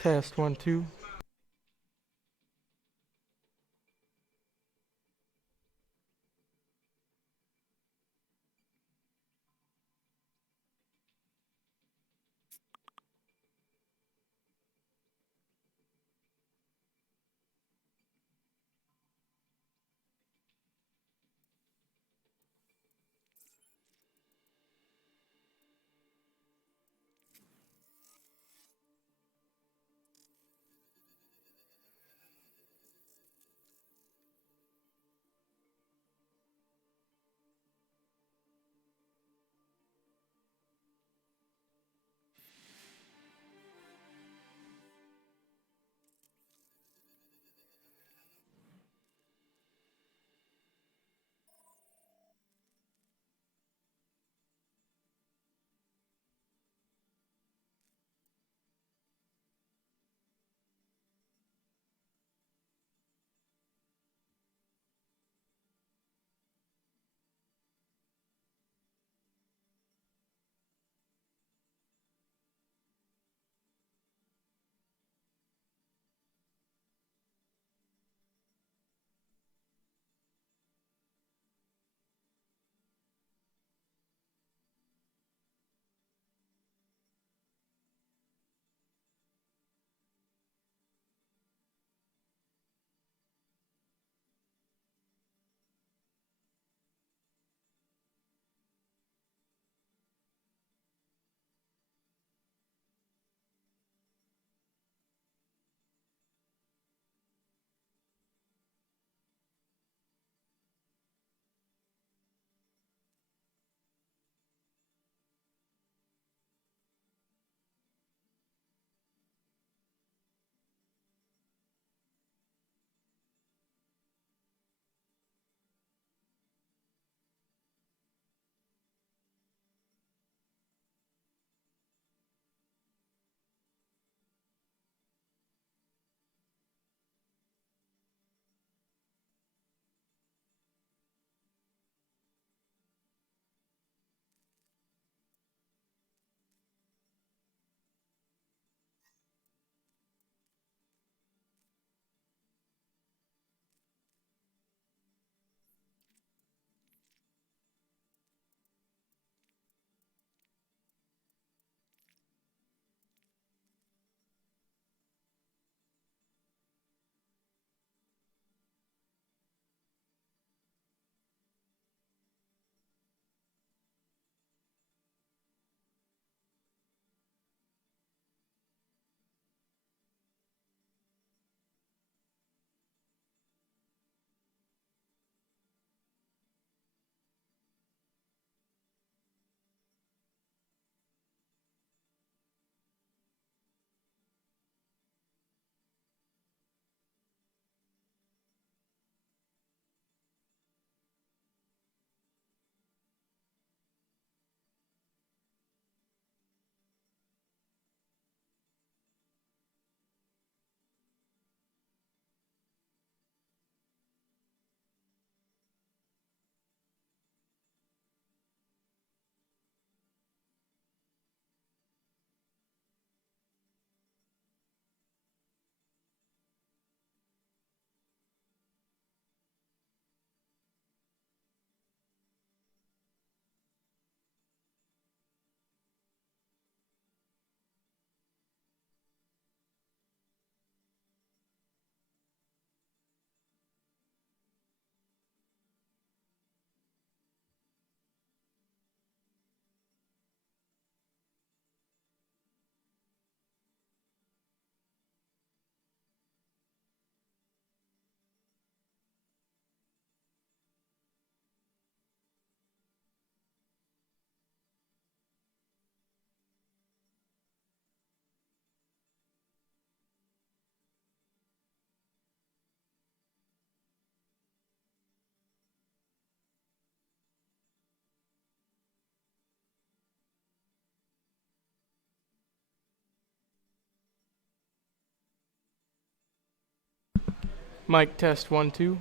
Test 1 2. Mic test 1 2.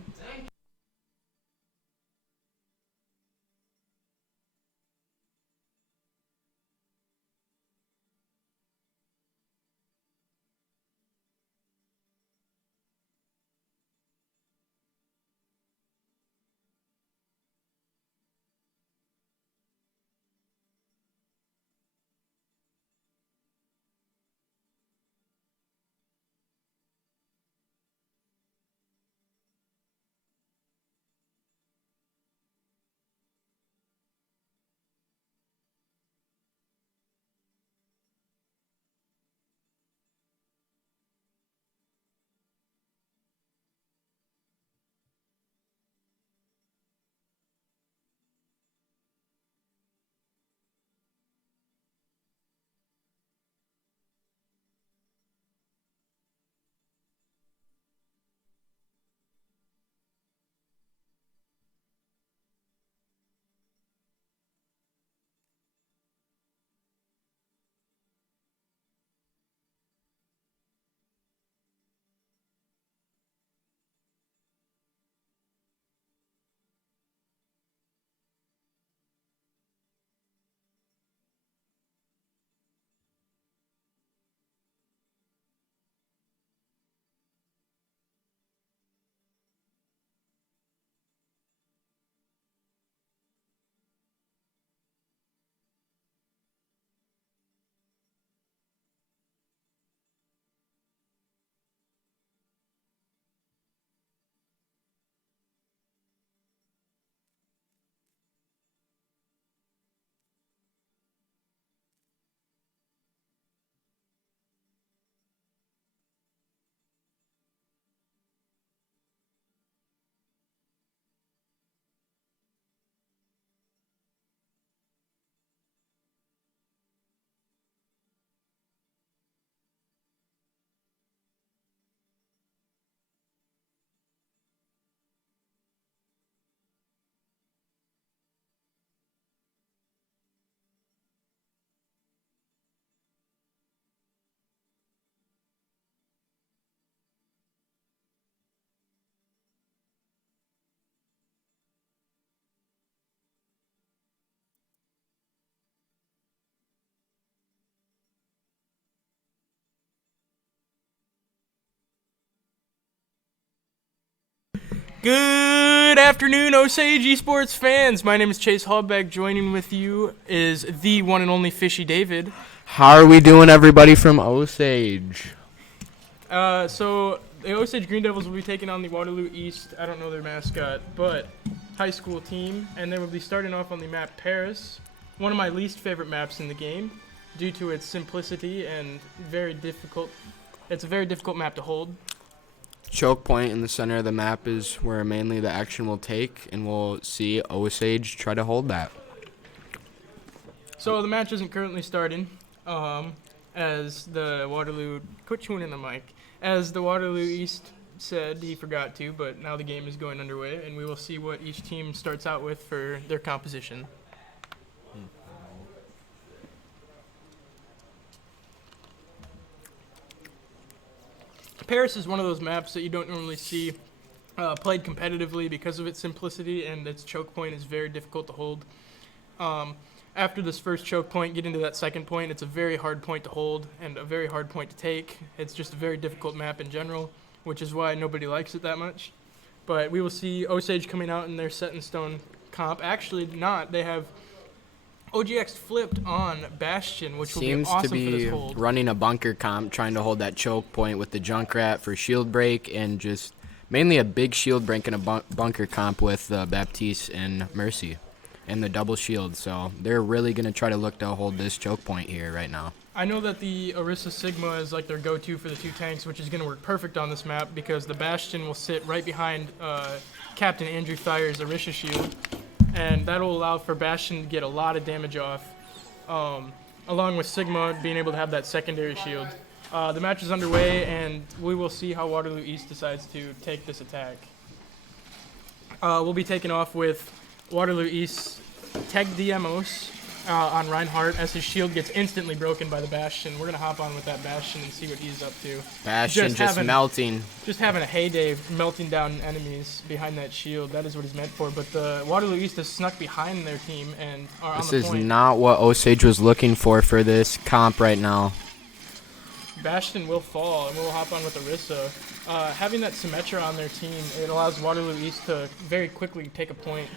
Good afternoon, Osage esports fans. My name is Chase Hallbeck. Joining with you is the one and only Fishy David. How are we doing, everybody from Osage? So the Osage Green Devils will be taking on the Waterloo East, I don't know their mascot, but high school team, and they will be starting off on the map Paris, one of my least favorite maps in the game, due to its simplicity and very difficult. It's a very difficult map to hold. Choke point in the center of the map is where mainly the action will take, and we'll see Osage try to hold that. So the match isn't currently starting, as the Waterloo, quit chewing in the mic, as the Waterloo East said he forgot to, but now the game is going underway, and we will see what each team starts out with for their composition. Paris is one of those maps that you don't normally see played competitively because of its simplicity, and its choke point is very difficult to hold. After this first choke point, get into that second point, it's a very hard point to hold and a very hard point to take. It's just a very difficult map in general, which is why nobody likes it that much. But we will see Osage coming out in their set in stone comp. Actually not, they have OGX flipped on Bastion, which will be awesome for this Seems to hold. be running a bunker comp, trying to hold that choke point with the Junkrat for shield break, and just mainly a big shield break and a bunker comp with Baptiste and Mercy, and the double shield. So they're really going to try to look to hold this choke point here right now. I know that the Orisa Sigma is like their go-to for the two tanks, which is going to work perfect on this map because the Bastion will sit right behind Captain Andrew Thayer's Orisa shield, and that'll allow for Bastion to get a lot of damage off, along with Sigma being able to have that secondary shield. The match is underway, and we will see how Waterloo East decides to take this attack. We'll be taking off with Waterloo East's Teg Diamos on Reinhardt as his shield gets instantly broken by the Bastion. We're going to hop on with that Bastion and see what he's up to. Bastion just melting. Just having a heyday melting down enemies behind that shield. That is what he's meant for. But the Waterloo East has snuck behind their team and are on the point. This is not what Osage was looking for this comp right now. Bastion will fall, and we'll hop on with Orisa. Having that Symmetra on their team, it allows Waterloo East to very quickly take a point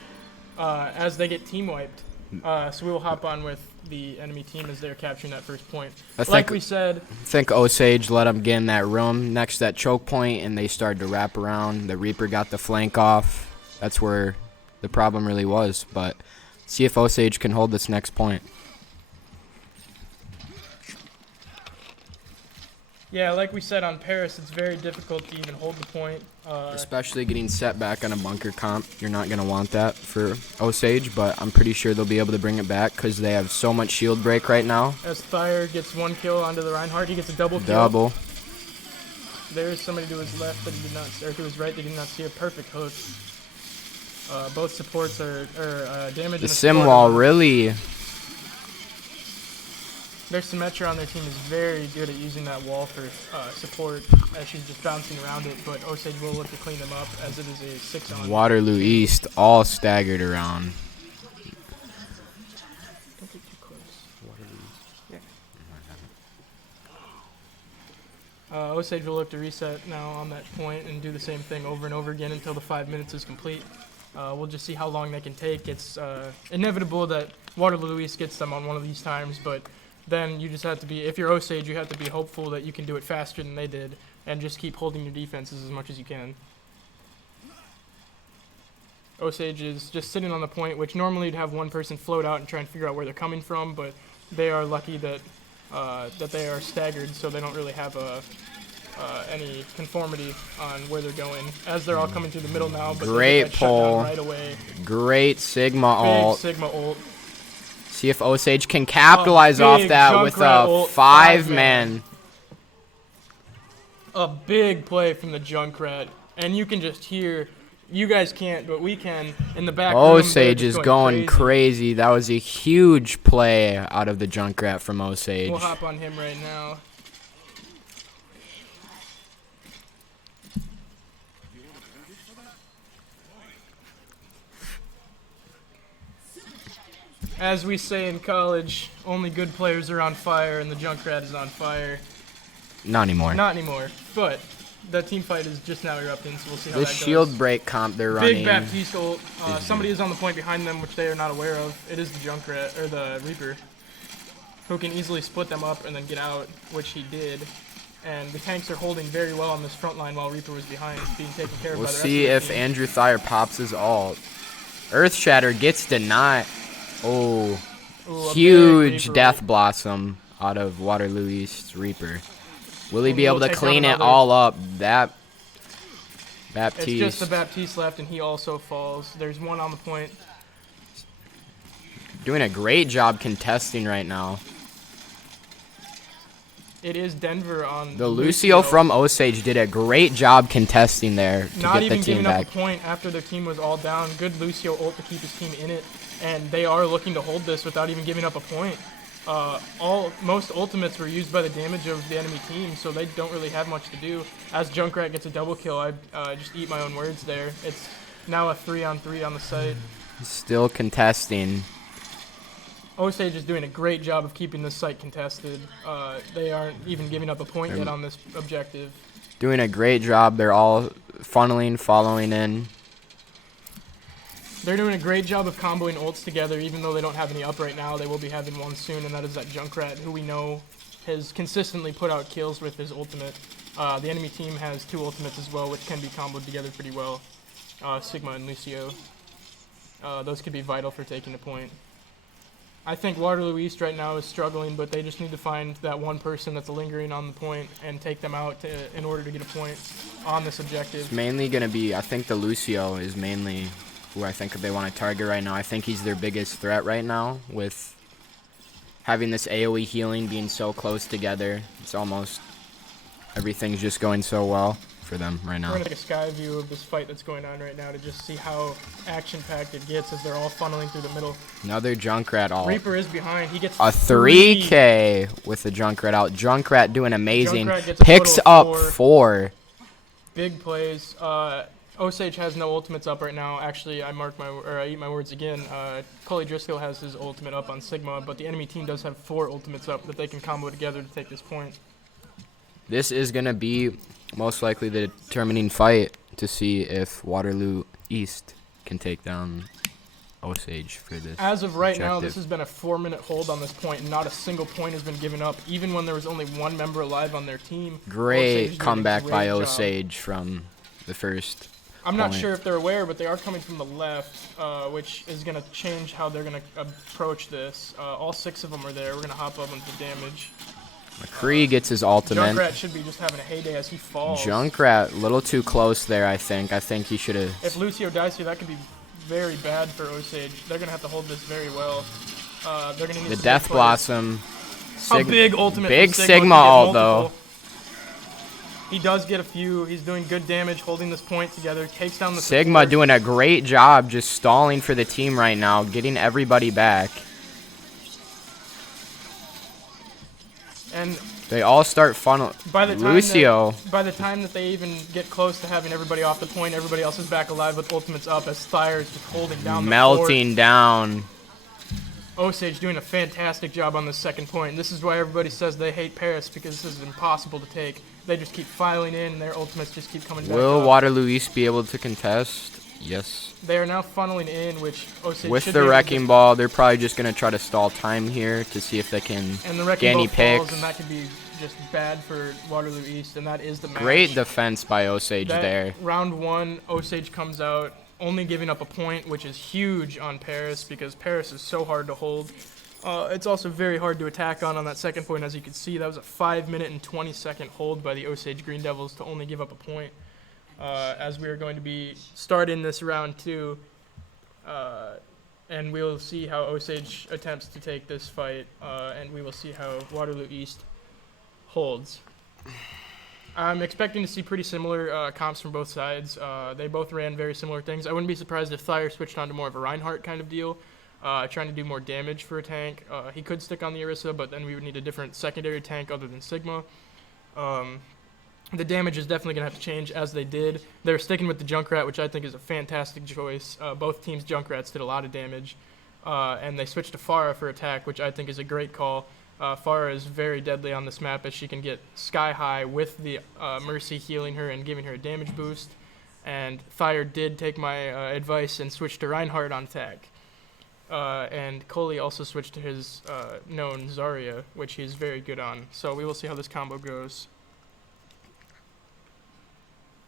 as they get team wiped. So we will hop on with the enemy team as they're capturing that first point. Like we said, I think Osage let them get in that room next to that choke point, and they started to wrap around. The Reaper got the flank off. That's where the problem really was. But see if Osage can hold this next point. yeah, like we said on Paris, it's very difficult to even hold the point. Especially getting set back on a bunker comp. You're not going to want that for Osage, but I'm pretty sure they'll be able to bring it back because they have so much shield break right now. As Thayer gets one kill onto the Reinhardt, he gets a double kill. Double. There's somebody to his left that he did not, or to his right that he did not see a perfect hook. Both supports are damaging The sim wall really... Their Symmetra on their team is very good at using that wall for support as she's just bouncing around it, but Osage will look to clean them up as it is a 6-on. Waterloo East all staggered around. Don't get too close. Yeah. Osage will look to reset now on that point and do the same thing over and over again until the 5 minutes is complete. We'll just see how long they can take. It's inevitable that Waterloo East gets them on one of these times, but then you just have to be, if you're Osage, you have to be hopeful that you can do it faster than they did and just keep holding your defenses as much as you can. Osage is just sitting on the point, which normally you'd have one person float out and try and figure out where they're coming from, but they are lucky that that they are staggered, so they don't really have any conformity on where they're going, as they're all coming through the middle now. But great pull. Right away. Great Sigma Big ult. Sigma ult. See if Osage can capitalize off that with a 5-man. A big play from the Junkrat, and you can just hear, you guys can't, but we can, in the back. Osage is going crazy. That was a huge play out of the Junkrat from Osage. We'll hop on him right now. As we say in college, only good players are on fire, and the Junkrat is on fire. Not anymore. Not anymore. But The team fight is just now erupting, so we'll see how The that shield goes. break comp they're running. Big Baptiste ult. is Somebody is on the point behind them, which they are not aware of. It is the Junkrat, or the Reaper, who can easily split them up and then get out, which he did. And the tanks are holding very well on this front line while Reaper was behind, being taken care of We'll by the rest see of if the team. Andrew Thayer pops his ult. Earthshatter gets denied. Oh, Ooh, a big huge Reaper Death ult. Blossom out of Waterloo East's Reaper. Will he And be he'll able to take clean down it another. all up? That It's Baptiste just the Baptiste left, and he also falls. There's one on the point. doing a great job contesting right now. It is Denver on The Lucio from Osage did a great job contesting there to not get the even team giving back. up a point after their team was all down. Good Lucio ult to keep his team in it, and they are looking to hold this without even giving up a point. Most ultimates were used by the damage of the enemy team, so they don't really have much to do. As Junkrat gets a double kill, I just eat my own words there. It's now a 3-on-3 on the site. Still contesting. Osage is doing a great job of keeping this site contested. They aren't even giving up a point yet on this objective. Doing a great job. They're all funneling, following in. They're doing a great job of comboing ults together, even though they don't have any up right now. They will be having one soon, and that is that Junkrat, who we know has consistently put out kills with his ultimate. The enemy team has 2 ultimates as well, which can be comboed together pretty well. Sigma and Lucio. Those could be vital for taking a point. I think Waterloo East right now is struggling, but they just need to find that one person that's lingering on the point and take them out in order to get a point on this objective. It's mainly going to be, I think the Lucio is mainly who I think they want to target right now. I think he's their biggest threat right now with having this AoE healing being so close together. It's almost everything's just going so well for them right We're now. going to take a sky view of this fight that's going on right now to just see how action-packed it gets as they're all funneling through the middle. Another Junkrat ult. Reaper is behind. He gets A 3K with the Junkrat out. Junkrat doing amazing. Junkrat gets a Picks total up of 4. Big plays. Osage has no ultimates up right now. Actually, I eat my words again. Coley Driscoll has his ultimate up on Sigma, but the enemy team does have 4 ultimates up that they can combo together to take this point. This is going to be most likely the determining fight to see if Waterloo East can take down Osage for this. As of right now, this objective. has been a 4-minute hold on this point, and not a single point has been given up, even when there was only 1 member alive on their team. Osage Great did a comeback by great job. Osage from the first. I'm not point. sure if they're aware, but they are coming from the left, which is going to change how they're going to approach this. All 6 of them are there. We're going to hop up into damage. McCree gets his ultimate. Junkrat should be just having a heyday as he falls. Junkrat, a little too close there, I think. I think he should have. If Lucio dies here, that could be very bad for Osage. They're going to have to hold this very well. They're going to need The some Death big plays. Blossom. A big ultimate Big from Sigma He can get ult, though. multiple. He does get a few. He's doing good damage holding this point together. Takes down the Sigma support. doing a great job just stalling for the team right now, getting everybody back. And They all start funnel. by the time Lucio. by the time that they even get close to having everybody off the point, everybody else is back alive with ultimates up as Thayer is just holding down the Melting down. fort. Osage doing a fantastic job on this second point. This is why everybody says they hate Paris, because this is impossible to take. They just keep filing in, and their ultimates just keep coming back Will up. Waterloo East be able to contest? Yes. They are now funneling in, which Osage With should the be able to wrecking ball, they're probably just going to try to stall time here to see if they can and the get wrecking any ball falls, picks. and that could be just bad for Waterloo East, and that is the match. Great defense by Osage That there. Round 1, Osage comes out only giving up a point, which is huge on Paris because Paris is so hard to hold. It's also very hard to attack on that second point, as you can see. That was a 5-minute and 20-second hold by the Osage Green Devils to only give up a point. As we are going to be starting this round 2, and we'll see how Osage attempts to take this fight, and we will see how Waterloo East holds. I'm expecting to see pretty similar comps from both sides. They both ran very similar things. I wouldn't be surprised if Thayer switched on to more of a Reinhardt kind of deal, trying to do more damage for a tank. He could stick on the Orisa, but then we would need a different secondary tank other than Sigma. The damage is definitely going to have to change, as they did. They're sticking with the Junkrat, which I think is a fantastic choice. Both teams' Junkrats did a lot of damage. And they switched to Pharah for attack, which I think is a great call. Farah is very deadly on this map as she can get sky high with the Mercy healing her and giving her a damage boost. And Thyre did take my advice and switch to Reinhardt on attack. And Coley also switched to his known Zarya, which he's very good on. So we will see how this combo goes.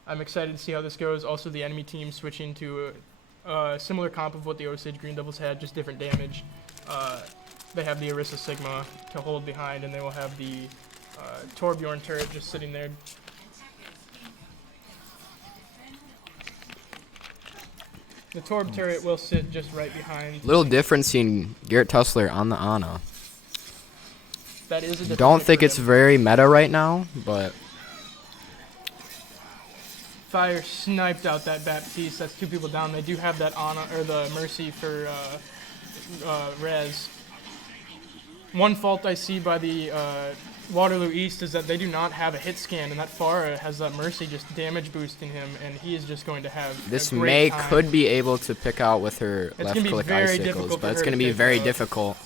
I'm excited to see how this goes. Also, the enemy team switching to a similar comp of what the Osage Green Devils had, just different damage. They have the Orisa Sigma to hold behind, and they will have the Torbjorn turret just sitting there. The Torb turret will sit just right behind. Little difference seeing Garrett Tussler on the Ana. That is a different Don't pick think for it's them. very meta right now, but Thyre sniped out that Baptiste. That's 2 people down. They do have that Ana or the Mercy for res. One fault I see by the Waterloo East is that they do not have a hit scan, and that Farah has that Mercy just damage boosting him, and he is just going to have this a great May time. could be able to pick out with her It's gonna left be click very icicles, difficult but for it's her going to to be pick very it up. difficult.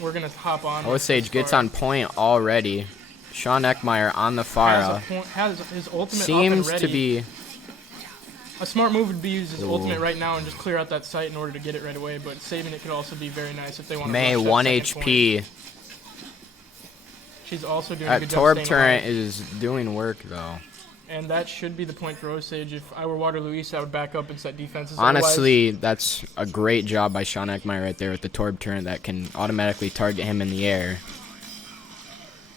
We're gonna hop on. Osage gets on point already. Sean Eckmeyer on the Farah. Has his ultimate Seems up and to ready. be A smart move would be use his Ooh. ultimate right now and just clear out that site in order to get it right away, but saving it could also be very nice if they want to May rush that 1 second HP. point. She's also doing a That good job Torb staying turret alive. is doing work though. And that should be the point for Osage. If I were Waterloo East, I would back up and set defenses. Honestly, that's a great job by Sean Eckmeyer right there with the Torb turret that can automatically target him in the air.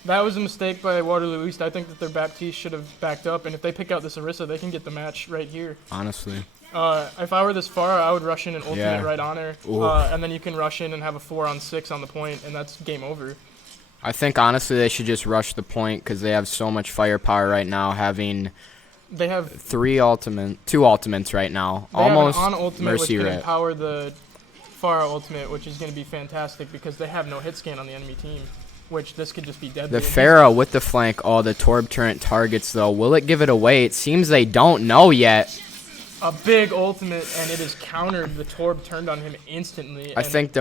That was a mistake by Waterloo East. I think that their Baptiste should have backed up, and if they pick out this Orisa, they can get the match right here. Honestly. If I were this far, I would rush in an ultimate Yeah. right on her, Ooh. and then you can rush in and have a 4-on-6 on the point, and that's game over. I think honestly they should just rush the point because they have so much firepower right now, having They have 2 ultimates right now. They Almost have an on ultimate Mercy which can Ret. empower the Farah ultimate, which is going to be fantastic because they have no hit scan on the enemy team, which this could just be deadly. The Pharaoh with the flank, the Torb turret targets though. Will it give it away? It seems they don't know yet. A big ultimate, and it is countered. The Torb turned on him instantly. I and think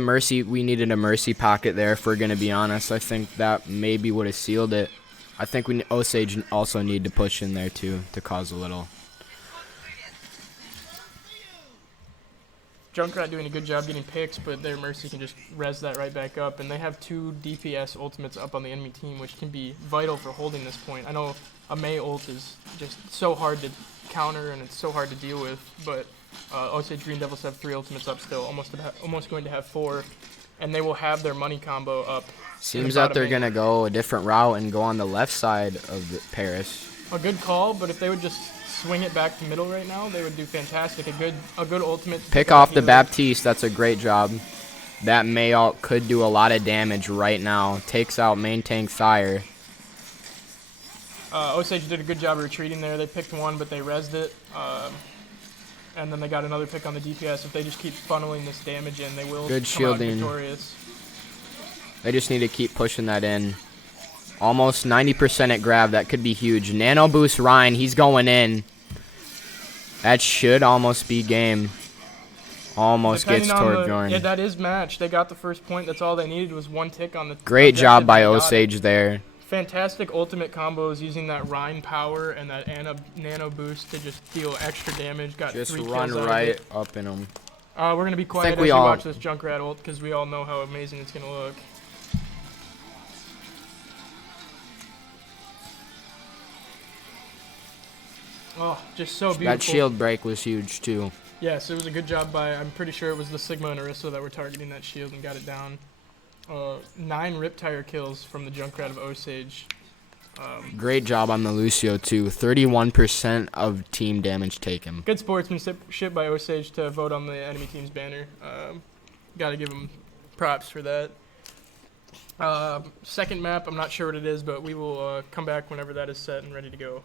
we needed a Mercy pocket there if we're going to be honest. I think that maybe would have sealed it. I think Osage also need to push in there too to cause a little. Junkrat doing a good job getting picks, but their Mercy can just res that right back up. And they have 2 DPS ultimates up on the enemy team, which can be vital for holding this point. I know a May ult is just so hard to counter and it's so hard to deal with, but Osage Green Devils have 3 ultimates up still, almost going to have 4, and they will have their money combo up. Seems that they're going to go a different route and go on the left side of the Paris. A good call, but if they would just swing it back to middle right now, they would do fantastic. A good ultimate. Pick off the Baptiste. That's a great job. That May ult could do a lot of damage right now. Takes out main tank Thyre. Osage did a good job of retreating there. They picked one, but they rezzed it. And then they got another pick on the DPS. If they just keep funneling this damage in, they will Good come shielding. out victorious. They just need to keep pushing that in. Almost 90% at grab. That could be huge. Nano boost Ryan. He's going in. That should almost be game. Almost Depending gets on toward the- Jordan. Yeah, that is match. They got the first point. That's all they needed was 1 tick on the Great objective, job by and they got it. Osage there. Fantastic ultimate combos using that Rhine power and that nano boost to just deal extra damage. Got Just 3 run kills out of right it. up in him. We're going to be quiet as we we all- watch this Junkrat ult because we all know how amazing it's going to look. Oh, just so beautiful. That shield break was huge too. Yes, it was a good job by, I'm pretty sure it was the Sigma and Orisa that were targeting that shield and got it down. 9 Riptire kills from the Junkrat of Osage. Great job on the Lucio too. 31% of team damage taken. Good sportsmanship by Osage to vote on the enemy team's banner. Gotta give them props for that. Second map, I'm not sure what it is, but we will come back whenever that is set and ready to go.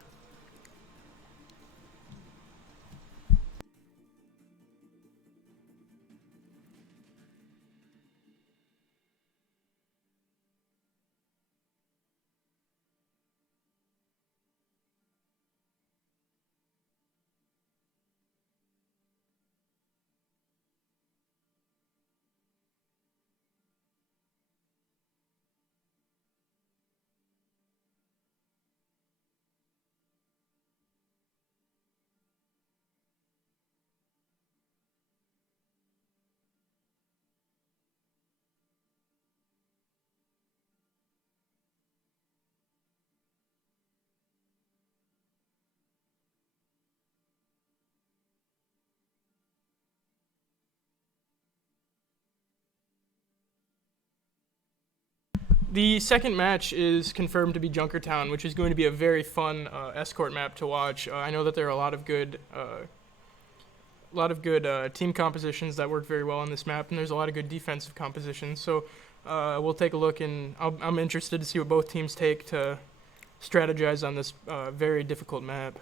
The second match is confirmed to be Junkertown, which is going to be a very fun escort map to watch. I know that there are a lot of good team compositions that work very well on this map, and there's a lot of good defensive compositions. So we'll take a look, and I'm interested to see what both teams take to strategize on this very difficult map.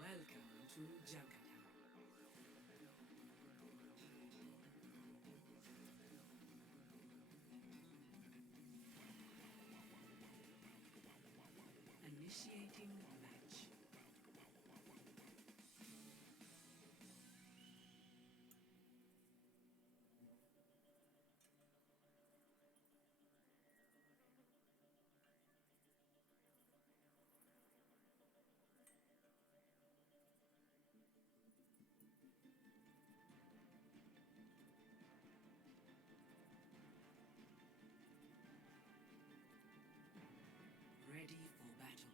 Welcome to Junkertown. Initiating match. Ready for battle.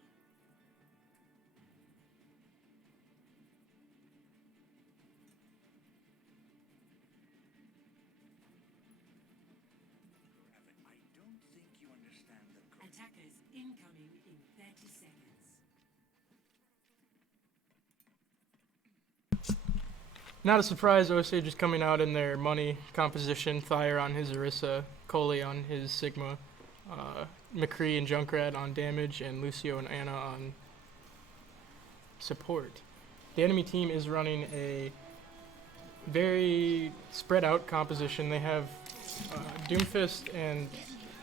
I don't think you understand the code. Attackers incoming in 30 seconds. Not a surprise, Osage is coming out in their money composition. Thyre on his Orisa, Coley on his Sigma, McCree and Junkrat on damage, and Lucio and Anna on support. The enemy team is running a very spread out composition. They have Doomfist and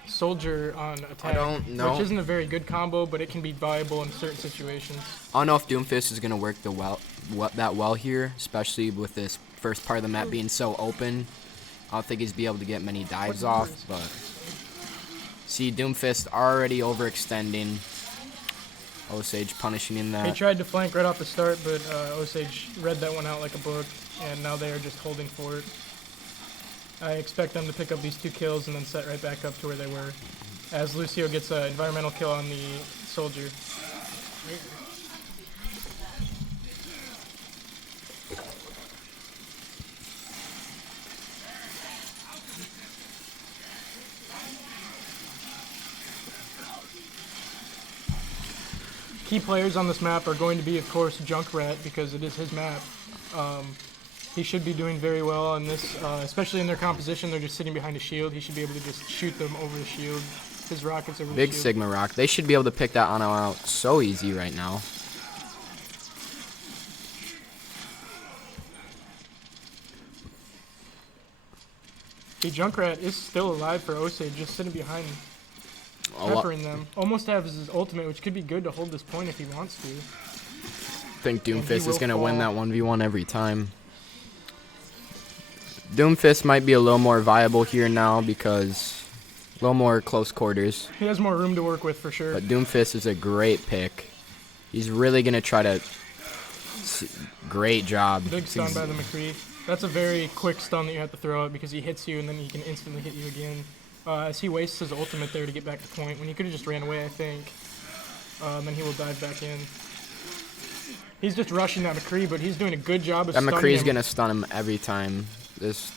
Soldier on attack, don't know. which isn't a very good combo, but it can be viable in certain situations. I don't know if Doomfist is gonna work that well here, especially with this first part of the map being so open. I don't think he's be able to get many dives off, but see Doomfist already overextending. Osage punishing in They that. tried to flank right off the start, but Osage read that one out like a book, and now they are just holding for it. I expect them to pick up these 2 kills and then set right back up to where they were, as Lucio gets an environmental kill on the Soldier. Key players on this map are going to be, of course, Junkrat, because it is his map. He should be doing very well on this, especially in their composition. They're just sitting behind a shield. He should be able to just shoot them over the shield. His rockets over Big the shield. Sigma rock. They should be able to pick that Ano out so easy right now. The Junkrat is still alive for Osage, just sitting behind, peppering them. Almost has his ultimate, which could be good to hold this point if he wants to. I think And he Doomfist is will going to win that fall. 1v1 every time. Doomfist might be a little more viable here now because a little more close quarters. He has more room to work with for sure. But Doomfist is a great pick. He's really going to try to... Great job. Big stun by the McCree. That's a very quick stun that you have to throw out because he hits you and then he can instantly hit you again. As he wastes his ultimate there to get back to point, when he could have just ran away, I think. Then he will dive back in. He's just rushing that McCree, but he's doing a good job of That stunning McCree's him. going to stun him every time. This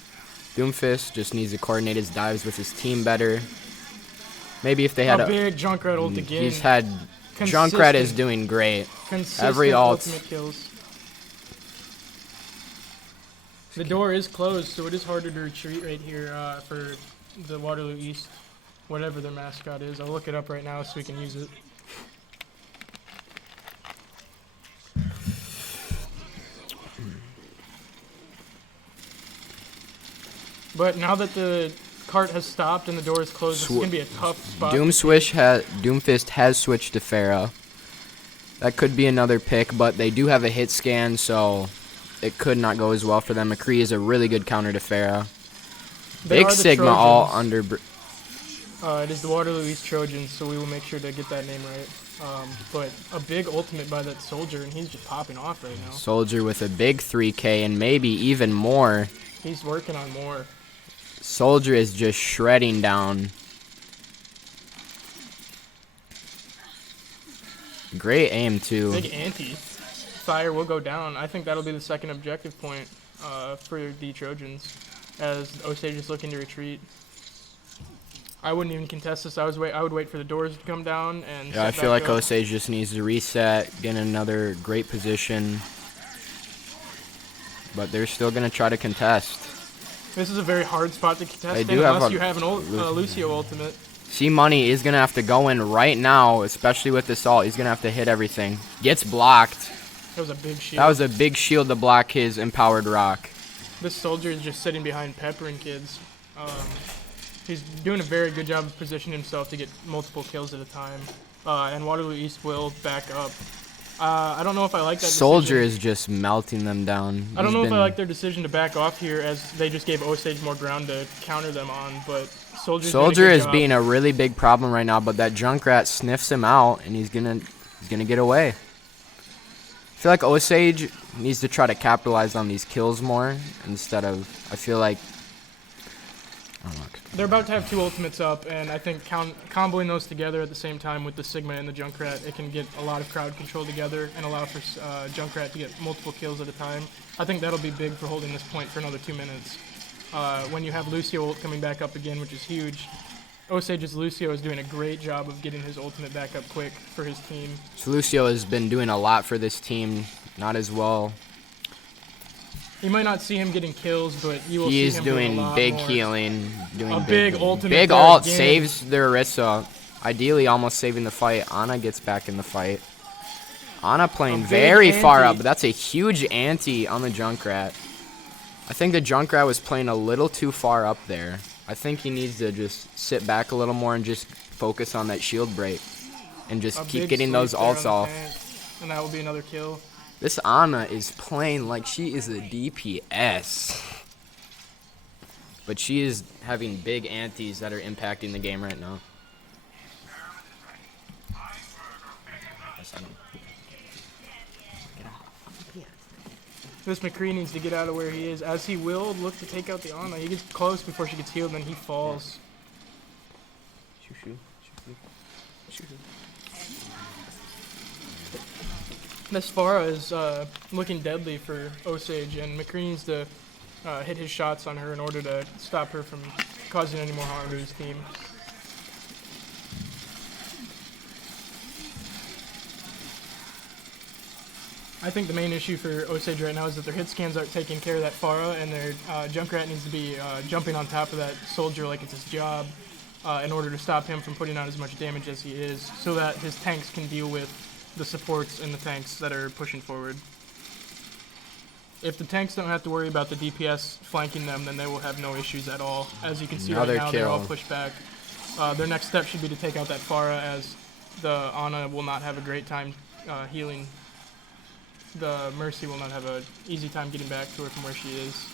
Doomfist just needs to coordinate his dives with his team better. Maybe if they had a big Junkrat ult again. He's had... Junkrat is doing great. Consistent Every ult. ultimate kills. The door is closed, so it is harder to retreat right here for the Waterloo East, whatever their mascot is. I'll look it up right now so we can use it. But now that the cart has stopped and the door is closed, this is going to be a tough spot. Doomfist has switched to Pharah. That could be another pick, but they do have a hit scan, so it could not go as well for them. McCree is a really good counter to Pharah. They Big are the Sigma all Trojans. under. It is the Waterloo East Trojans, so we will make sure to get that name right. But a big ultimate by that soldier, and he's just popping off right now. Soldier with a big 3K and maybe even more. He's working on more. Soldier is just shredding down. Great aim too. Big anti. Fire will go down. I think that'll be the second objective point for the Trojans, as Osage is looking to retreat. I wouldn't even contest this. I would wait for the doors to come down and. Yeah, I set feel back like up. Osage just needs to reset, get in another great position. But they're still gonna try to contest. This is a very hard spot to contest They in do have unless a- you have an Lucio ultimate. C Money is gonna have to go in right now, especially with this ult. He's gonna have to hit everything. Gets blocked. That was a big shield. That was a big shield to block his empowered rock. This soldier is just sitting behind Pepper and kids. He's doing a very good job of positioning himself to get multiple kills at a time. And Waterloo East will back up. I don't know if I like that Soldier decision. is just melting them down. I don't He's know if I been- like their decision to back off here, as they just gave Osage more ground to counter them on. But Soldier's doing a Soldier good is job. being a really big problem right now, but that Junkrat sniffs him out, and he's gonna get away. I feel like Osage needs to try to capitalize on these kills more instead of. I feel like. I don't know. They're about to have two ultimates up, and I think comboing those together at the same time with the Sigma and the Junkrat, it can get a lot of crowd control together and allow for Junkrat to get multiple kills at a time. I think that'll be big for holding this point for another 2 minutes. When you have Lucio ult coming back up again, which is huge, Osage's Lucio is doing a great job of getting his ultimate back up quick for his team. So Lucio has been doing a lot for this team, not as well. You might not see him getting kills, but you will He see is him doing a lot big more. healing, doing A big ultimate Big there ult again. saves their Orisa. Ideally, almost saving the fight. Ana gets back in the fight. Ana playing big very far anti. up, but that's a huge anti on the Junkrat. I think the Junkrat was playing a little too far up there. I think he needs to just sit back a little more and just focus on that shield break. And just A keep big getting those sleep there on ults the off. tank, and that will be another kill. This Ana is playing like she is a DPS. But she is having big antis that are impacting the game right now. This McCree needs to get out of where he is, as he will look to take out the Ana. He gets close before she gets healed, and then he falls. This Farah is looking deadly for Osage, and McCree needs to hit his shots on her in order to stop her from causing any more harm to his team. I think the main issue for Osage right now is that their hit scans aren't taking care of that Farah, and their Junkrat needs to be jumping on top of that soldier like it's his job in order to stop him from putting on as much damage as he is, so that his tanks can deal with the supports and the tanks that are pushing forward. If the tanks don't have to worry about the DPS flanking them, then they will have no issues at all. As you can see Another right now, they're all kill. pushed back. Their next step should be to take out that Farah, as the Ana will not have a great time healing. The Mercy will not have an easy time getting back to her from where she is.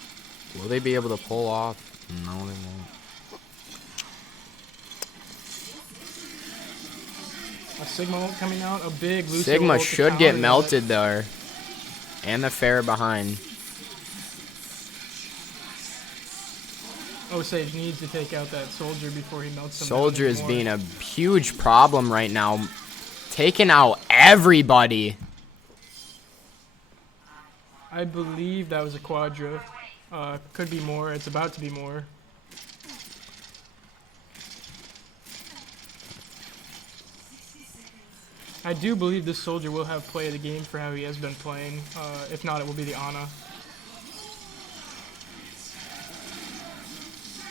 Will they be able to pull off? No, they won't. A Sigma ult coming out, a big Lucio Sigma ult to should counter get that. melted there. And the fair behind. Osage needs to take out that soldier before he melts them. Soldier is being a huge problem right now. Taking out everybody. I believe that was a Quadra. Could be more. It's about to be more. I do believe this soldier will have play of the game for how he has been playing. If not, it will be the Ana.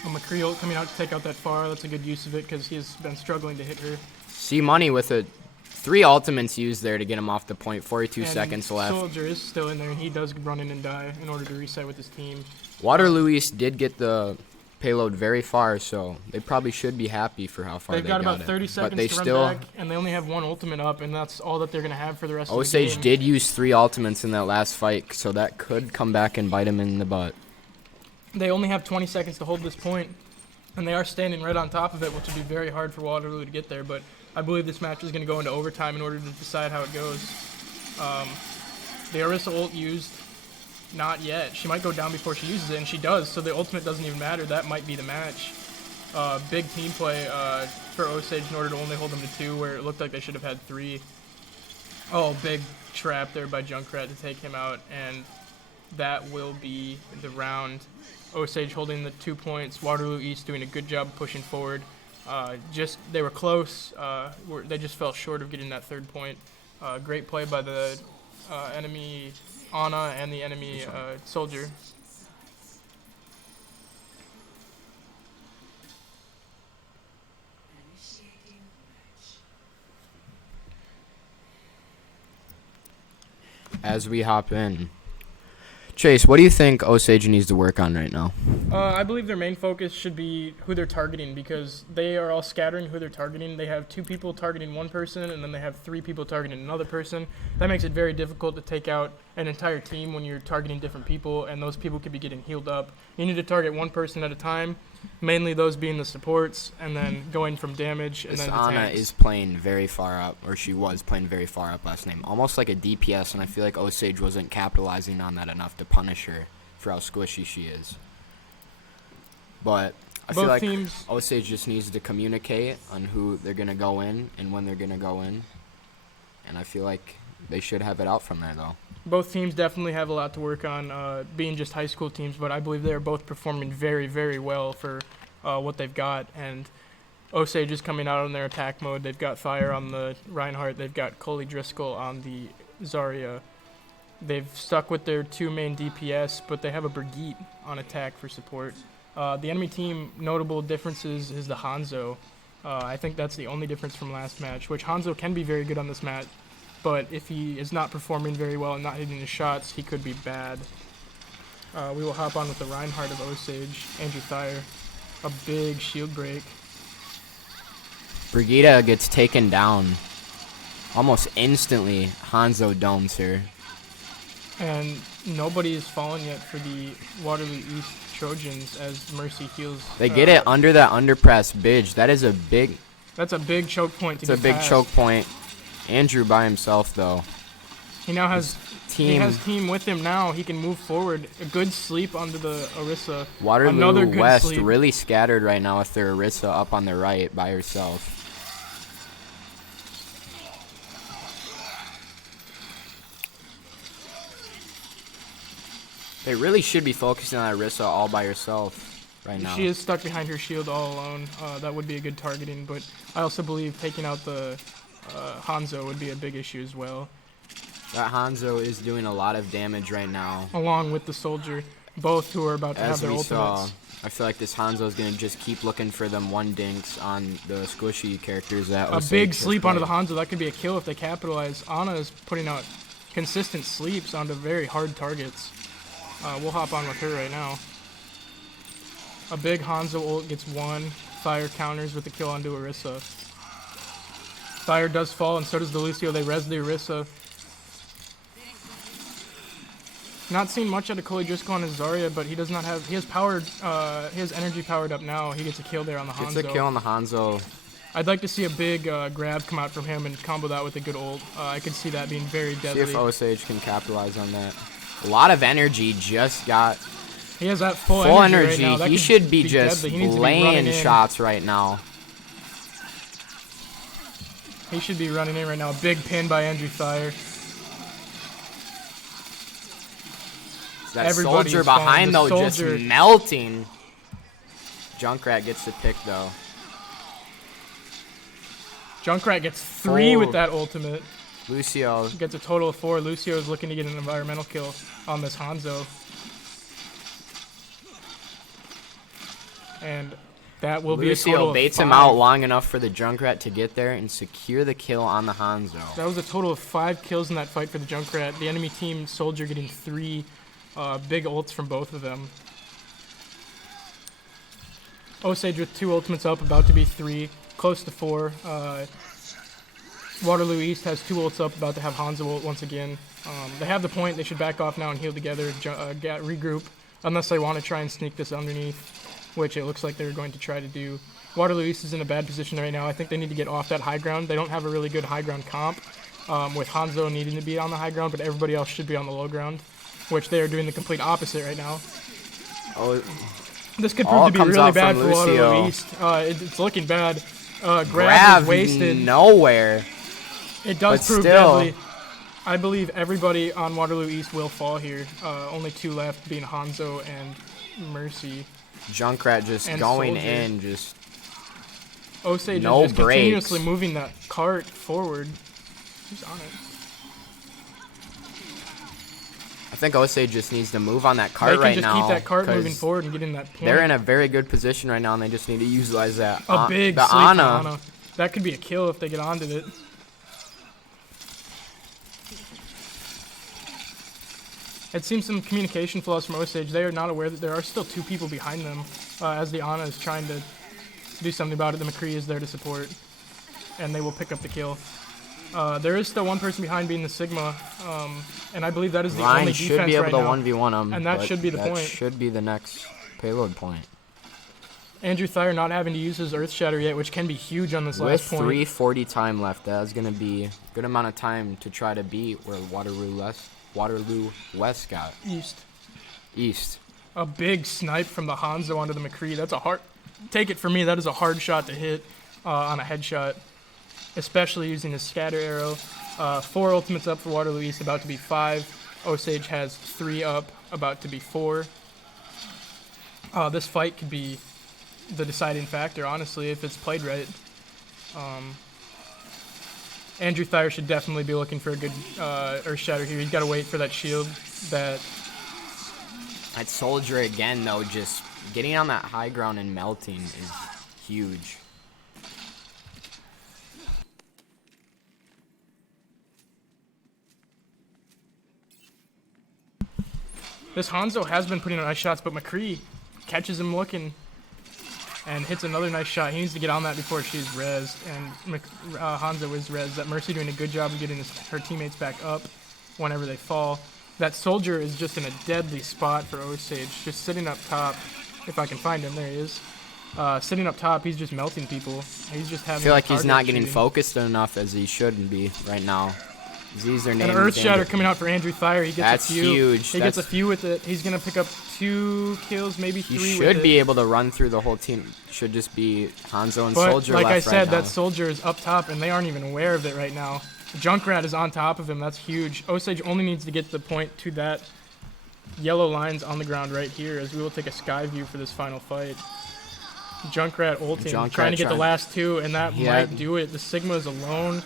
A McCree ult coming out to take out that Farah. That's a good use of it because he has been struggling to hit her. See Money with a 3 ultimates used there to get him off the point. 42 And seconds left. Soldier is still in there, and he does run in and die in order to reset with his team. Waterloo East did get the payload very far, so they probably should be happy for how far They've they got about it. 30 But seconds they to run still. back, and they only have one ultimate up, and that's all that they're going to have for the rest of the Osage game. did use 3 ultimates in that last fight, so that could come back and bite him in the butt. They only have 20 seconds to hold this point, and they are standing right on top of it, which would be very hard for Waterloo to get there. But I believe this match is going to go into overtime in order to decide how it goes. The Orisa ult used, not yet. She might go down before she uses it, and she does, so the ultimate doesn't even matter. That might be the match. Big team play for Osage in order to only hold them to 2, where it looked like they should have had 3. Oh, big trap there by Junkrat to take him out, and that will be the round. Osage holding the 2 points. Waterloo East doing a good job pushing forward. They were close. They just fell short of getting that 3rd point. Great play by the enemy Ana and the enemy soldier. Initiating match. As we hop in, Chase, what do you think Osage needs to work on right now? I believe their main focus should be who they're targeting, because they are all scattering who they're targeting. They have 2 people targeting one person, and then they have 3 people targeting another person. That makes it very difficult to take out an entire team when you're targeting different people, and those people could be getting healed up. You need to target one person at a time, mainly those being the supports, and then going from damage, and This then the Ana tanks. is playing very far up, or she was playing very far up last name. Almost like a DPS, and I feel like Osage wasn't capitalizing on that enough to punish her for how squishy she is. But I feel Both like teams, Osage just needs to communicate on who they're going to go in and when they're going to go in. And I feel like they should have it out from there, though. both teams definitely have a lot to work on, being just high school teams, but I believe they're both performing very, very well for what they've got. And Osage is coming out on their attack mode. They've got Fire on the Reinhardt. They've got Coley Driscoll on the Zarya. They've stuck with their 2 main DPS, but they have a Brigitte on attack for support. The enemy team, notable differences is the Hanzo. I think that's the only difference from last match, which Hanzo can be very good on this match, but if he is not performing very well and not hitting his shots, he could be bad. We will hop on with the Reinhardt of Osage, Andrew Thayer. A big shield break. Brigitte gets taken down almost instantly. Hanzo domes her. And nobody is fallen yet for the Waterloo East Trojans as Mercy heals. They get it under that underpress bridge. That is a big, That's a big choke point to it's a get big past. choke point. Andrew by himself, though. He now has Team. He has team with him now. He can move forward. A good sleep onto the Orisa. Waterloo Another good West sleep. really scattered right now with their Orisa up on the right by herself. They really should be focusing on Orisa all by herself right now. She is stuck behind her shield all alone. That would be a good targeting, but I also believe taking out the Hanzo would be a big issue as well, That Hanzo is doing a lot of damage right now. along with the soldier, both who are about to have As their we saw, ultimates. I feel like this Hanzo is going to just keep looking for them 1-dinks on the squishy characters that A Osage big has sleep onto the played. Hanzo. That could be a kill if they capitalize. Ana is putting out consistent sleeps onto very hard targets. We'll hop on with her right now. A big Hanzo ult gets 1. Fire counters with the kill onto Orisa. Fire does fall, and so does the Lucio. They res the Orisa. Not seen much out of Coley Driscoll on his Zarya, but he does not have. He has powered. He has energy powered up now. He gets a kill there on the Hanzo. Gets a kill on the Hanzo. I'd like to see a big grab come out from him and combo that with a good ult. I could see that being very See deadly. if Osage can capitalize on that. A lot of energy just got He has that full, full energy. energy. Right now. That He could should be just deadly. He needs to be running laying in. shots right now. He should be running in right now. Big pin by Andrew Thayer. That Everybody soldier is falling. behind, The though, soldier- just melting. Junkrat gets the pick, though. Junkrat gets 3 Oh. with that ultimate. Lucio, Gets a total of 4. Lucio is looking to get an environmental kill on this Hanzo. And that will be a total Lucio of baits 5. him out long enough for the Junkrat to get there and secure the kill on the Hanzo. That was a total of 5 kills in that fight for the Junkrat. The enemy team soldier getting 3 big ults from both of them. Osage with 2 ultimates up, about to be 3, close to 4. Waterloo East has 2 ults up, about to have Hanzo ult once again. They have the point. They should back off now and heal together, regroup. unless they want to try and sneak this underneath, which it looks like they're going to try to do. Waterloo East is in a bad position right now. I think they need to get off that high ground. They don't have a really good high ground comp, with Hanzo needing to be on the high ground, but everybody else should be on the low ground, which they are doing the complete opposite right now. Oh, This could all prove to be comes really out bad from for Waterloo Lucio. East. It's looking bad. Grab grab was wasted. nowhere. It does but prove still. deadly. I believe everybody on Waterloo East will fall here. Only 2 left, being Hanzo and Mercy. Junkrat just And going Soldier. in, just Osage No is just breaks. continuously moving that cart forward. Who's on it? I think Osage just needs to move on that They cart can right just now. keep that cart 'cause moving forward and get in that point. They're in a very good position right now, and they just need to utilize that. a big the sleep from Ana. Ana. That could be a kill if they get onto it. It seems some communication flaws from Osage. They are not aware that there are still 2 people behind them, as the Ana is trying to do something about it. The McCree is there to support, and they will pick up the kill. There is still 1 person behind, being the Sigma, and I believe that is the only Ryan defense should be able right to now. 1v1 them, and that should be the that point. should be the next payload point. Andrew Thayer not having to use his Earth Shatter yet, which can be huge on this With last point. 3:40 time left, that's gonna be a good amount of time to try to beat where Waterloo West got. East. A big snipe from the Hanzo onto the McCree. That's a hard. Take it from me, that is a hard shot to hit on a headshot, especially using his scatter arrow. 4 ultimates up for Waterloo East, about to be 5. Osage has 3 up, about to be 4. This fight could be the deciding factor, honestly, if it's played right. Andrew Thayer should definitely be looking for a good Earth Shatter here. He's got to wait for that shield. That Soldier again, though, just getting on that high ground and melting is huge. This Hanzo has been putting on nice shots, but McCree catches him looking and hits another nice shot. He needs to get on that before she's rezzed, and Hanzo is rezzed. That Mercy doing a good job of getting her teammates back up whenever they fall. That Soldier is just in a deadly spot for Osage, just sitting up top. If I can find him, there he is. Sitting up top, he's just melting people. He's just having. I feel like he's target not getting shooting. focused enough as he should be right now. These are An named Earth Shatter coming out for Andrew Thayer. He gets That's a few. huge. He gets a few with it. He's gonna pick up 2 kills, maybe 3 He with should it. be able to run through the whole team. Should just be Hanzo and But Soldier like left I said, right now. that Soldier is up top, and they aren't even aware of it right now. Junkrat is on top of him. That's huge. Osage only needs to get the point to that yellow lines on the ground right here, as we will take a sky view for this final fight. Junkrat ulting, Junkrat trying to get the trying- last 2, and that He might had- do it. The Sigma is alone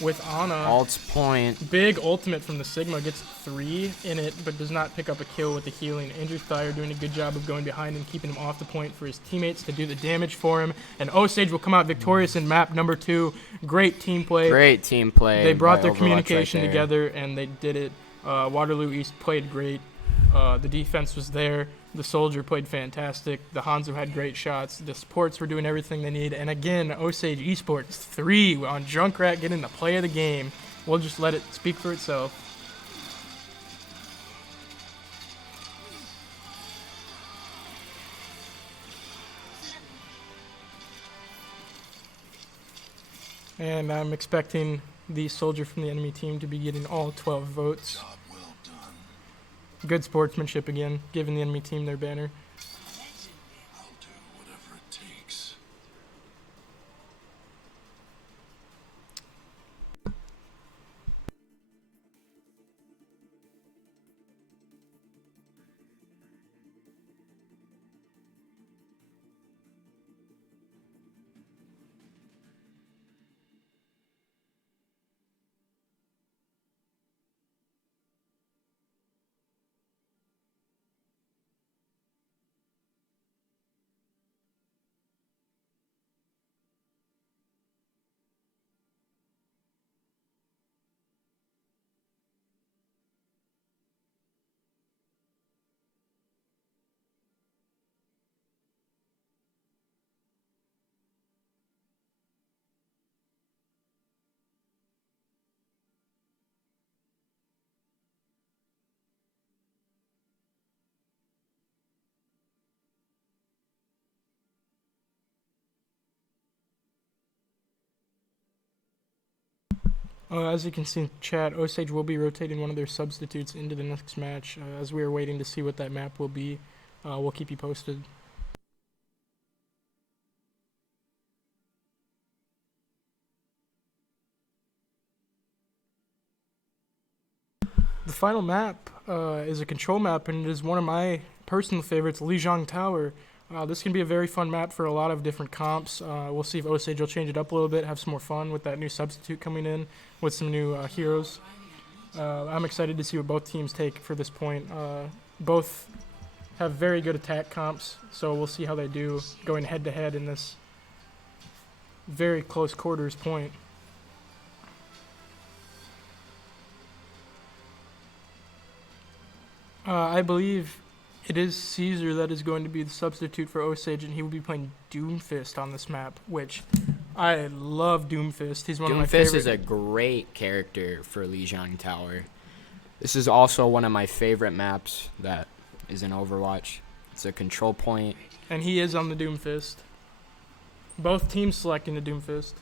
with Ana. Alt's point. Big ultimate from the Sigma, gets 3 in it, but does not pick up a kill with the healing. Andrew Thayer doing a good job of going behind and keeping him off the point for his teammates to do the damage for him. And Osage will come out victorious in map number 2. Great team play. Great team play. They brought by their Overwatch communication right there. together, and they did it. Waterloo East played great. The defense was there. The Soldier played fantastic. The Hanzo had great shots. The supports were doing everything they need. And again, Osage Esports 3 on Junkrat getting the play of the game. We'll just let it speak for itself. And I'm expecting the Soldier from the enemy team to be getting all 12 votes. Job well done. Good sportsmanship again, giving the enemy team their banner. I'll do whatever it takes. As you can see in chat, Osage will be rotating one of their substitutes into the next match. As we are waiting to see what that map will be, we'll keep you posted. The final map is a control map, and it is one of my personal favorites, Lijiang Tower. This can be a very fun map for a lot of different comps. We'll see if Osage will change it up a little bit, have some more fun with that new substitute coming in, with some new heroes. I'm excited to see what both teams take for this point. Both have very good attack comps, so we'll see how they do going head-to-head in this very close quarters point. I believe it is Caesar that is going to be the substitute for Osage, and he will be playing Doomfist on this map, which I love Doomfist. He's one of my favorite. Doomfist is a great character for Lijiang Tower. This is also one of my favorite maps that is in Overwatch. It's a control point. And he is on the Doomfist. Both teams selecting the Doomfist.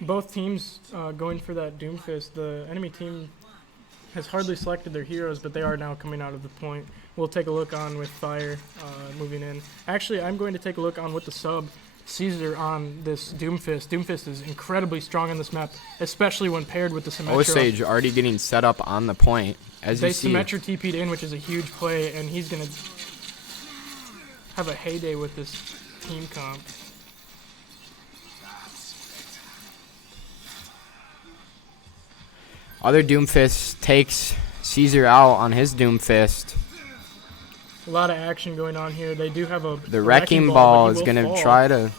Both teams going for that Doomfist. The enemy team has hardly selected their heroes, but they are now coming out of the point. We'll take a look on with Fire moving in. Actually, I'm going to take a look on with the sub Caesar on this Doomfist. Doomfist is incredibly strong on this map, especially when paired with the Symmetra. Osage already getting set up on the point. As you see, Symmetra TP'd in, which is a huge play, and he's going to have a heyday with this team comp. other Doomfist takes Caesar out on his Doomfist. A lot of action going on here. They do have a The Wrecking Ball is going to fall. try to...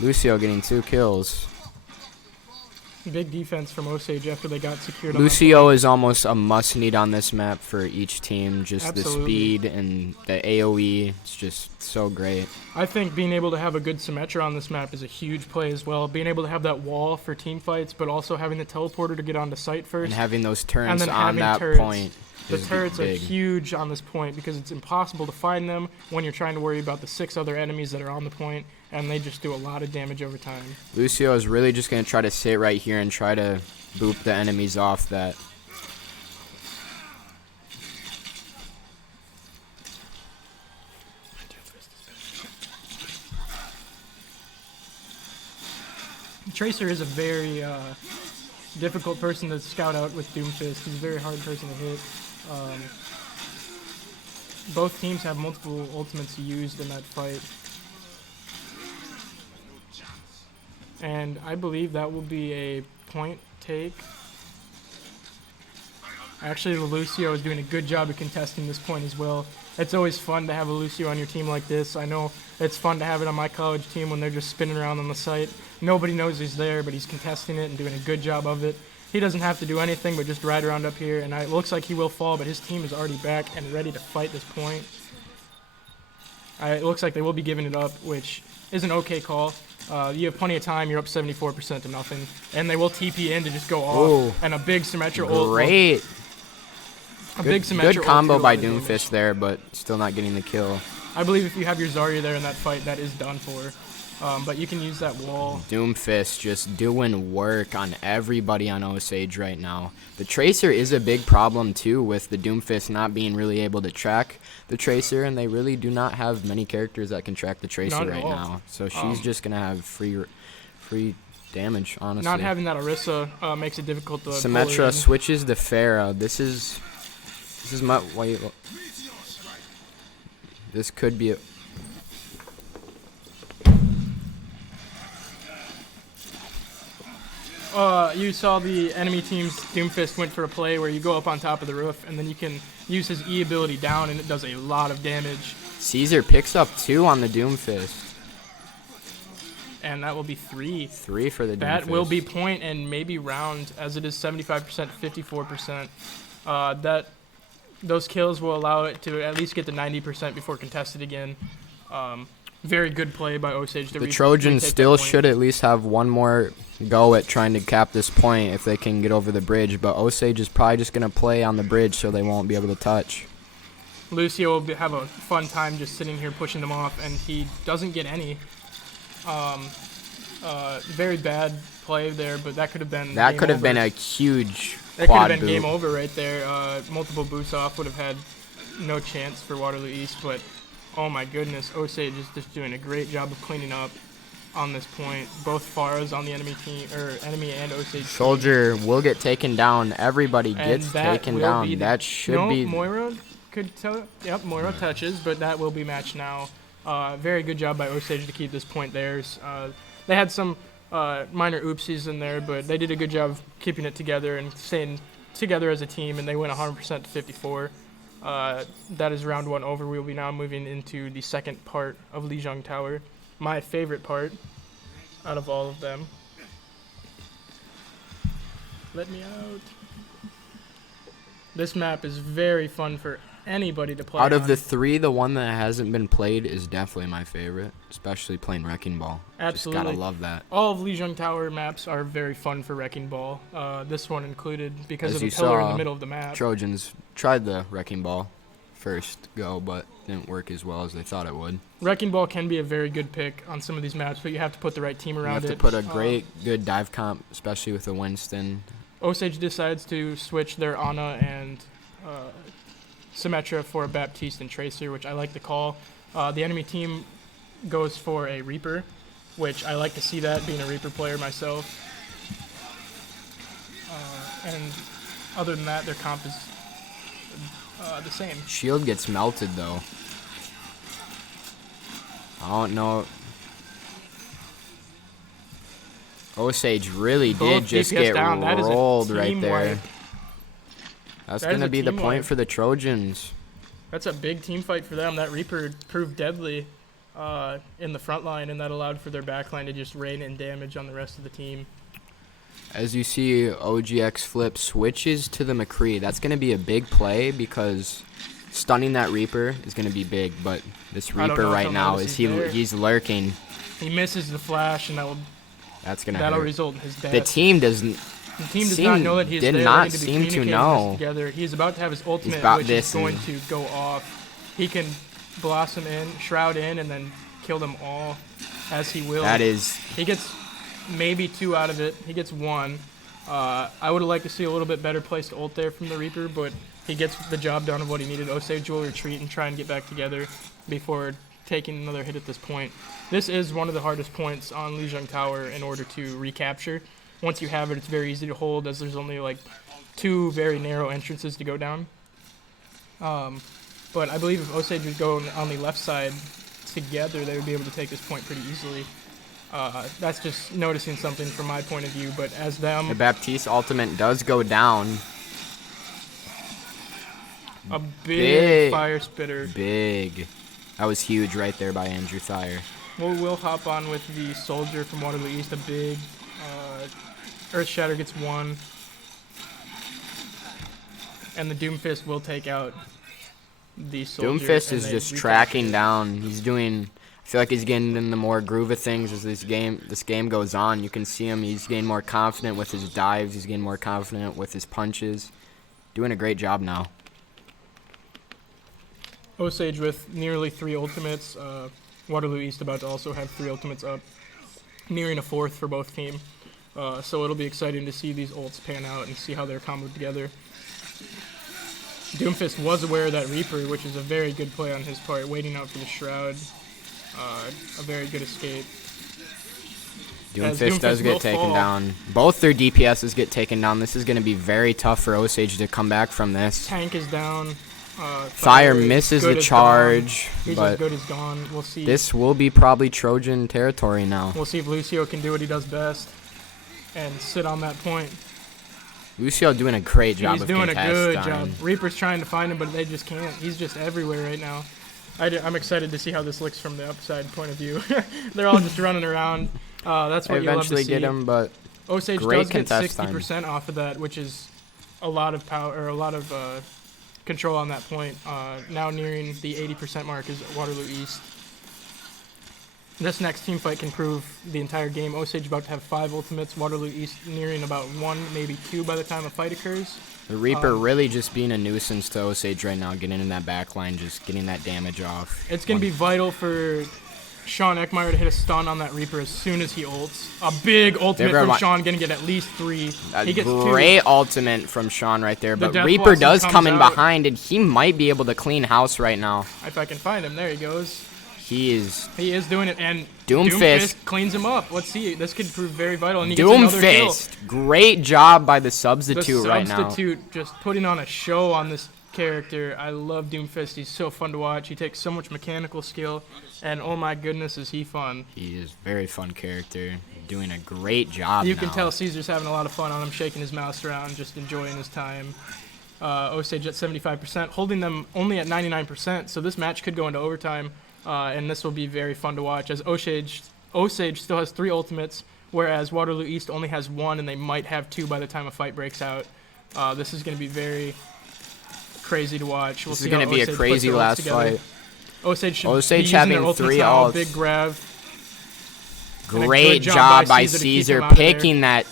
Lucio getting 2 kills. Big defense from Osage after they got secured. on Lucio is almost a must-need on this map for each team. Just Absolutely. the speed and the AoE. It's just so great. I think being able to have a good Symmetra on this map is a huge play as well. Being able to have that wall for team fights, but also having the teleporter to get onto site first. And having those turns then on having that turrets. point. The is turrets big. are huge on this point because it's impossible to find them when you're trying to worry about the 6 other enemies that are on the point, and they just do a lot of damage over time. Lucio is really just going to try to sit right here and try to boop the enemies off that. Tracer is a very difficult person to scout out with Doomfist. He's a very hard person to hit. Both teams have multiple ultimates used in that fight. And I believe that will be a point take. Actually, Lucio is doing a good job of contesting this point as well. It's always fun to have a Lucio on your team like this. I know it's fun to have it on my college team when they're just spinning around on the site. Nobody knows he's there, but he's contesting it and doing a good job of it. He doesn't have to do anything but just ride around up here, and it looks like he will fall, but his team is already back and ready to fight this point. It looks like they will be giving it up, which is an okay call. You have plenty of time. You're up 74% to nothing, and they will TP in to just go off. Ooh. And a big Symmetra ult. Great. Good Ult combo to by do a lot of Doomfist damage. there, but still not getting the kill. I believe if you have your Zarya there in that fight, that is done for. But you can use that wall. Doomfist just doing work on everybody on Osage right now. The Tracer is a big problem too, with the Doomfist not being really able to track the Tracer, and they really do not have many characters that can track the Tracer Not at right all. now. So she's just gonna have free damage, honestly. Not having that Orisa makes it difficult to pull her Symmetra in. switches to Pharah. This is my wait. This could be a... You saw the enemy team's Doomfist went for a play where you go up on top of the roof, and then you can use his E ability down, and it does a lot of damage. Caesar picks up 2 on the Doomfist. And that will be 3. 3 for the Doomfist. That will be point and maybe round, as it is 75%, 54%. Those kills will allow it to at least get to 90% before contested again. very good play by Osage to The retake Trojans that still point. should at least have one more go at trying to cap this point if they can get over the bridge, but Osage is probably just going to play on the bridge so they won't be able to touch. Lucio will have a fun time just sitting here pushing them off, and he doesn't get any. Very bad play there, but that could have been That game could have over. been a huge That could quad have been boot. game over right there. Multiple boots off would have had no chance for Waterloo East, but oh my goodness, Osage is just doing a great job of cleaning up on this point. Both Faras on the enemy team, or enemy and Osage team. Soldier will get taken down. Everybody And gets that taken will down. be the- That should no, be. Moira could tell. Yep, Moira touches, but that will be matched now. Very good job by Osage to keep this point theirs. They had some minor oopsies in there, but they did a good job of keeping it together and staying together as a team, and they win 100% to 54. That is round one over. We will be now moving into the second part of Lijiang Tower, my favorite part out of all of them. Let me out. This map is very fun for anybody to play Out of on. the three, the one that hasn't been played is definitely my favorite, especially playing Wrecking Ball. Absolutely. Just gotta love that. All of Lijiang Tower maps are very fun for Wrecking Ball. This one included because As of the you pillar in the saw, middle of the map. Trojans tried the Wrecking Ball first go, but didn't work as well as they thought it would. Wrecking Ball can be a very good pick on some of these maps, but you have to put the right team You around have it. to put a good dive comp, especially with a Winston. Osage decides to switch their Ana and Symmetra for a Baptiste and Tracer, which I like the call. The enemy team goes for a Reaper, which I like to see that, being a Reaper player myself. And other than that, their comp is the same. Shield gets melted though. I don't know. Osage really did Both just DPS get down. That is a rolled right team there. wipe. That's That is gonna a be the team point wipe. for the Trojans. That's a big team fight for them. That Reaper proved deadly in the front line, and that allowed for their back line to just rain in damage on the rest of the team. As you see, OGX flip switches to the McCree. That's gonna be a big play because stunning that Reaper is gonna be big. But this I don't Reaper know if right he'll now notice is he's there. he's lurking. He misses the flash, and That's gonna that'll hurt. result in his death. The team doesn't. The team does Seem- not know that he is did there. not They need to be seem to communicating know. this together. He is about to have his ultimate, about which this is going and- to go off. He can blossom in, shroud in, and then kill them all as he will. That is. He gets maybe 2 out of it. He gets 1. I would have liked to see a little bit better placed ult there from the Reaper, but he gets the job done of what he needed. Osage will retreat and try and get back together before taking another hit at this point. This is one of the hardest points on Lijiang Tower in order to recapture. Once you have it, it's very easy to hold, as there's only like 2 very narrow entrances to go down. But I believe if Osage would go on the left side together, they would be able to take this point pretty easily. That's just noticing something from my point of view, but as them, The Baptiste ultimate does go down. a big Big. fire spitter. Big. That was huge right there by Andrew Thayer. We'll hop on with the soldier from Waterloo East, a big Earth Shatter gets 1. And the Doomfist will take out the soldier. Doomfist and is they just recapture tracking it. down. He's doing. I feel like he's getting in the more groove of things as this game goes on. You can see him. He's getting more confident with his dives. He's getting more confident with his punches. Doing a great job now. Osage with nearly 3 ultimates. Waterloo East about to also have 3 ultimates up, nearing a 4th for both team. So it'll be exciting to see these ults pan out and see how they're comboed together. Doomfist was aware of that Reaper, which is a very good play on his part, waiting out for the Shroud. A very good escape. As Doomfist does Doomfist will get taken fall. down. Both their DPSs get taken down. This is going to be very tough for Osage to come back from this. Tank is down. Fire is misses good the as charge, gone. He's as but good as gone. We'll see. this will be probably Trojan territory now. We'll see if Lucio can do what he does best and sit on that point. Lucio doing a great job He's of doing a contest good time. job. Reaper's trying to find him, but they just can't. He's just everywhere right now. I'm excited to see how this looks from the upside point of view. They're all just running around. That's I what you love to eventually see. get him, but Osage great does get contest time. 60% off of that, which is a lot of power or a lot of control on that point. Now nearing the 80% mark is Waterloo East. This next team fight can prove the entire game. Osage about to have 5 ultimates. Waterloo East nearing about 1, maybe 2 by the time a fight occurs. The Reaper really just being a nuisance to Osage right now, getting in that back line, just getting that damage off. It's going to be vital for Sean Eckmeyer to hit a stun on that Reaper as soon as he ults. A big ultimate from Sean, going to get at least 3. He gets great 2. ultimate from Sean right there, but Death Reaper Blossom does comes come in out. behind, and he might be able to clean house right now. If I can find him, there he goes. He is He is doing it, and Doomfist cleans him up. Let's see. This could prove very vital. And he gets another kill. Doomfist. Great job by the The substitute right now. substitute just putting on a show on this character. I love Doomfist. He's so fun to watch. He takes so much mechanical skill, and oh my goodness, is he fun. He is a very fun character, doing a great job You now. can tell Caesar's having a lot of fun on him, shaking his mouse around, just enjoying his time. Osage at 75%, holding them only at 99%, so this match could go into overtime, and this will be very fun to watch, as Osage still has 3 ultimates, whereas Waterloo East only has 1, and they might have 2 by the time a fight breaks out. This is going to be very crazy to watch. This is going to be a crazy last fight. Osage should Osage be using having their ultimates 3 now. ults. Big grab. Great job job by by Caesar to keep Caesar him out of there. picking that,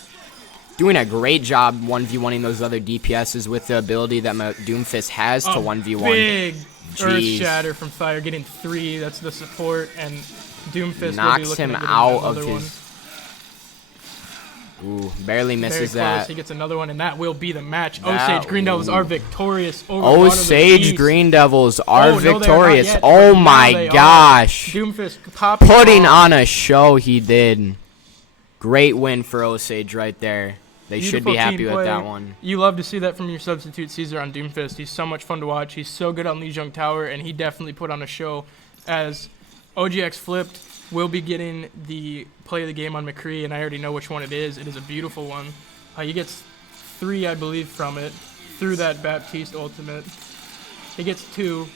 doing a great job 1v1ing those other DPSs with the ability that Doomfist has to 1v1. Big Earth Jeez. Shatter from Fire, getting 3. That's the support, and Doomfist will be Knocks looking him to get out of another one. his... Ooh, barely Very misses close. that. He gets another one, and that will be the match. That- Osage Green Devils are victorious over Waterloo Osage East. Green Devils Oh, are no, they are not victorious. yet, Oh but now my they are. gosh. Doomfist popping Putting off. on a show he did. Great win for Osage right there. They should be Beautiful happy team with play. that one. You love to see that from your substitute Caesar on Doomfist. He's so much fun to watch. He's so good on Lijiang Tower, and he definitely put on a show. As OGX flipped, will be getting the play of the game on McCree, and I already know which one it is. It is a beautiful one. He gets 3, I believe, from it through that Baptiste ultimate. He gets 2,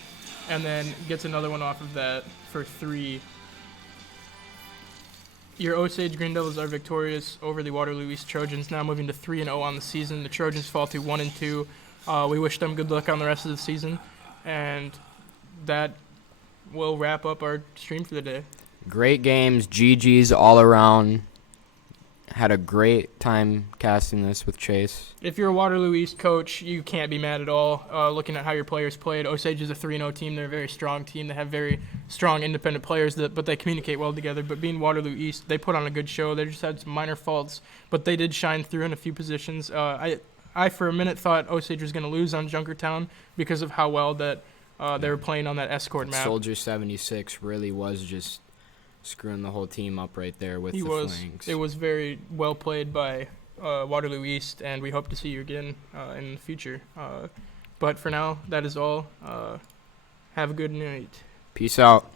and then gets another one off of that for 3. Your Osage Green Devils are victorious over the Waterloo East Trojans, now moving to 3-0 on the season. The Trojans fall to 1-2. We wish them good luck on the rest of the season, and that will wrap up our stream for the day. Great games. GG's all around. Had a great time casting this with Chase. If you're a Waterloo East coach, you can't be mad at all. Looking at how your players played, Osage is a 3-0 team. They're a very strong team. They have very strong independent players, but they communicate well together. But being Waterloo East, they put on a good show. They just had some minor faults, but they did shine through in a few positions. I for a minute thought Osage was going to lose on Junkertown because of how well that they were playing on that escort map. Soldier 76 really was just screwing the whole team up right there with the flanks. It was very well played by Waterloo East, and we hope to see you again in the future. But for now, that is all. Have a good night. Peace out.